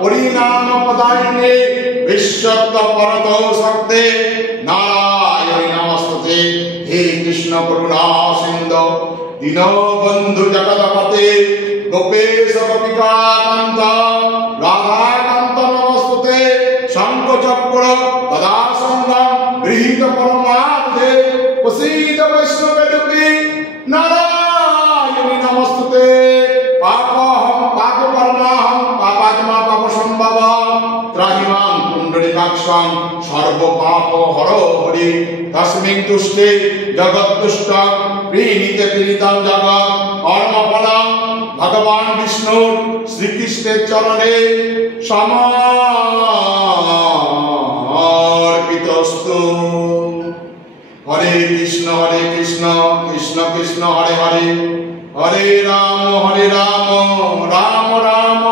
পরিণাম পদায়িনে বিশ্বত্ব পরত শক্তে নারায়ণী নমস্তুতে। হে কৃষ্ণ করুণা সিন্ধু দীনবন্ধু জগৎপতে গোপেশ গোপিকাকান্ত রাধাকান্ত নমস্তুতে। শঙ্খ চক্র গদা সঙ্গম গৃহীত পরমার্থে প্রসীদ বৈষ্ণবেরূপী নারায়ণী নমস্তুতে। পাপহং পাপকর্মাহং পাপাত্মা পাপসম্ভব ত্রাহিমাং পুণ্ডরীকাক্ষং সর্বপাপ হর হরি। তস্মিং তুষ্টে জগৎতুষ্টং প্രീণীতে পীড়িতং জগৎ কর্মফলং ভগবান বিষ্ণুর শ্রীকৃষ্ণের চরণে সমর্পিতস্তু। হরে কৃষ্ণ কৃষ্ণ কৃষ্ণ হরে হরে, হরে রাম রাম রাম